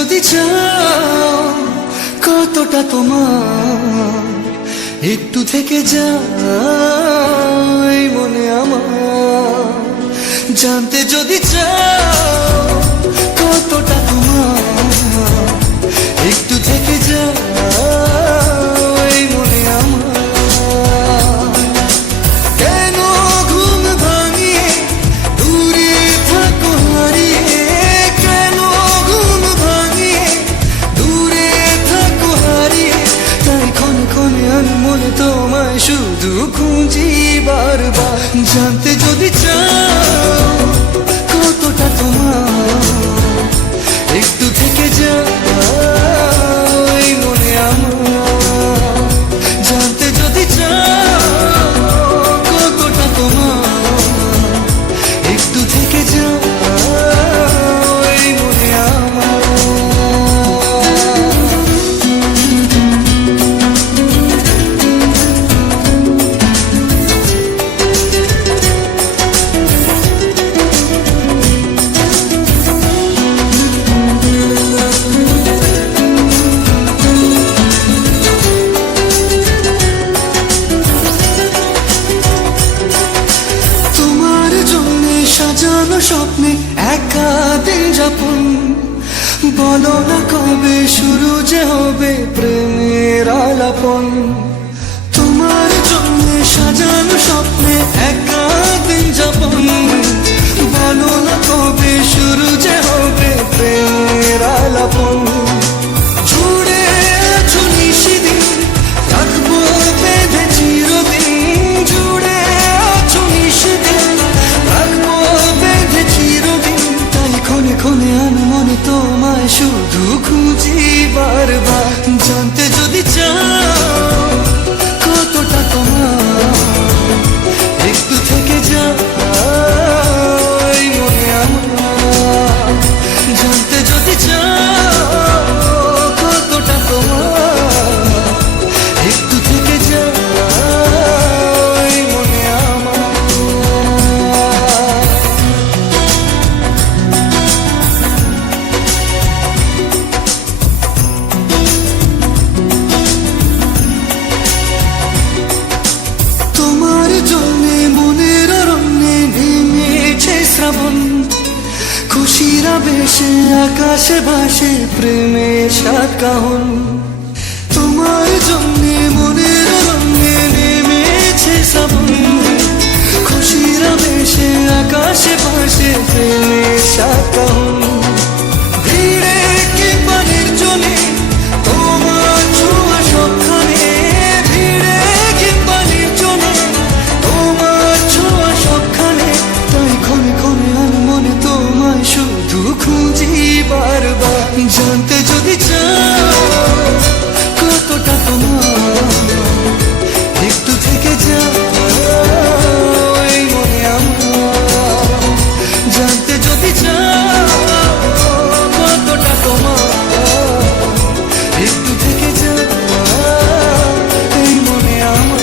যদি চাও কতটা তোমার একটু থেকে যাই মনে আমার, জানতে যদি চাও কতটা তোমার একটু থেকে যাই মনে আমার। কেন ঘুম ভাঙিয়ে দূরে থাকো হারিয়ে, কেন ঘুম ভাঙিয়ে দূরে থাকো হারিয়ে, তাই ক্ষণে ক্ষণে আমি মনে তোমায় শুধু খুঁজি বারবার। জানতে যদি চাও কতটা তোমার একটু থেকে যাই মনে আমার, জানতে যদি চাও কতটা তোমার একটু থেকে যাই মনে আমার। সাজানো স্বপ্নে একা দিন যাপন, বলো না কবে শুরু যে হবে প্রেমের আলাপন। তোমার জন্য সাজানো স্বপ্নে একা দিন যাপন, বলো না কবে শুরু যে হবে প্রেমের আলাপন। জুড়ে আছো নিশিদিন রাখবো বেঁধে চিরদিন, জুড়ে আছো নিশিদিন রাখবো বেঁধে চিরদিন, তাই ক্ষণে ক্ষণে আমি মনে তোমায় শুধু খুঁজি বারবার। জানতে যদি চাও কতটা তোমার একটু থেকে যাই মনে আমার, জানতে যদি চাও কতটা তোমার একটু থেকে যাই মনে আমার। তোমার জন্যে মনের অরণ্যে নেমেছে শ্রাবণ, খুশির আবেশে আকাশে ভাসে প্রেমের সাত কাহন। তোমার জন্যে মনের অরণ্যে নেমেছে শ্রাবণ, খুশির আবেশে আকাশে ভাসে প্রেমের সাত কাহন। ভিড়ে কিংবা নির্জনে তোমার ছোঁয়া সবখানে, ভিড়ে কিংবা নির্জনে তোমার ছোঁয়া সবখানে, তাই ক্ষণে ক্ষণে আমি মনে তোমায় শুধু খুঁজি বারবার। জানতে যদি চাও কতটা তোমার একটু থেকে যাই মনে আমার, জানতে যদি চাও কতটা তোমার একটু থেকে যাই মনে আমার।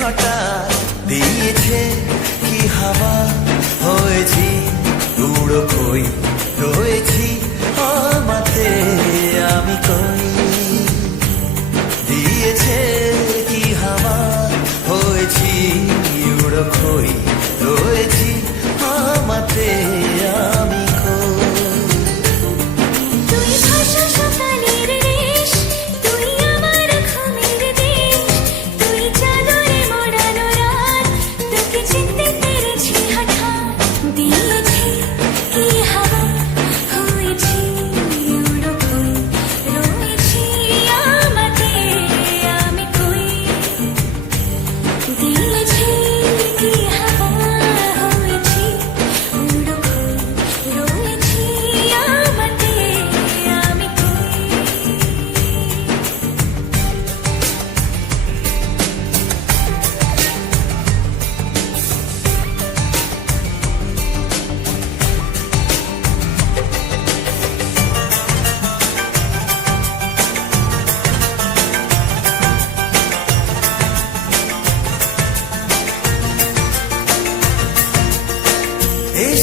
হঠাৎ দিয়েছে কি হাওয়া, হয়েছি উড়ো কই রয়েছি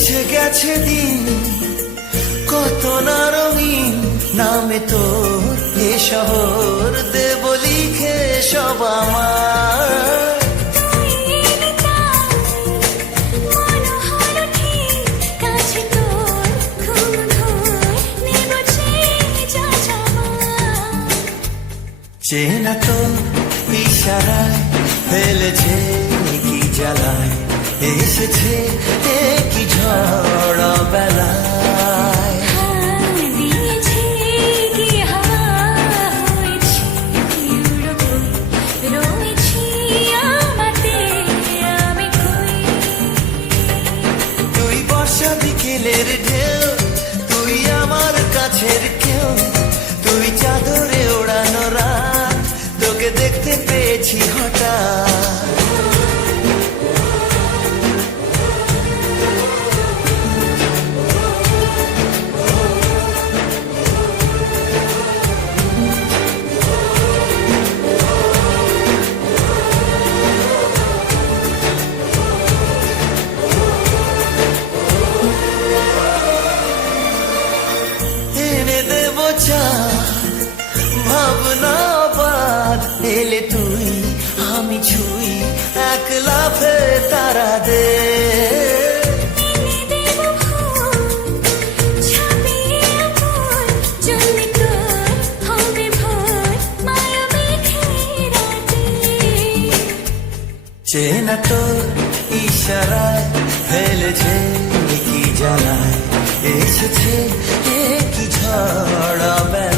এসে গেছে দিন কত না রঙিন নামে তোর এ শহর দেব লিখে সব আমার চেনা তো ইশারায় ফেলেছে কি জ্বালায় এসেছে কি ঝড় বেলায় তুই বর্ষা বিকেলের ঢেউ তুই আমার কাছের কেউ তুই চাদরে ওড়ানো রাত তোকে দেখতে পেয়েছি হঠাৎ এনে দেব চাঁদ ভাবনা বাদ এলে তুই আমি ছুই এক লাফে তারা দে চেনা তো ইশারায় ফেলেছে কি জ্বালায় এসেছে কি ঝড় বেলা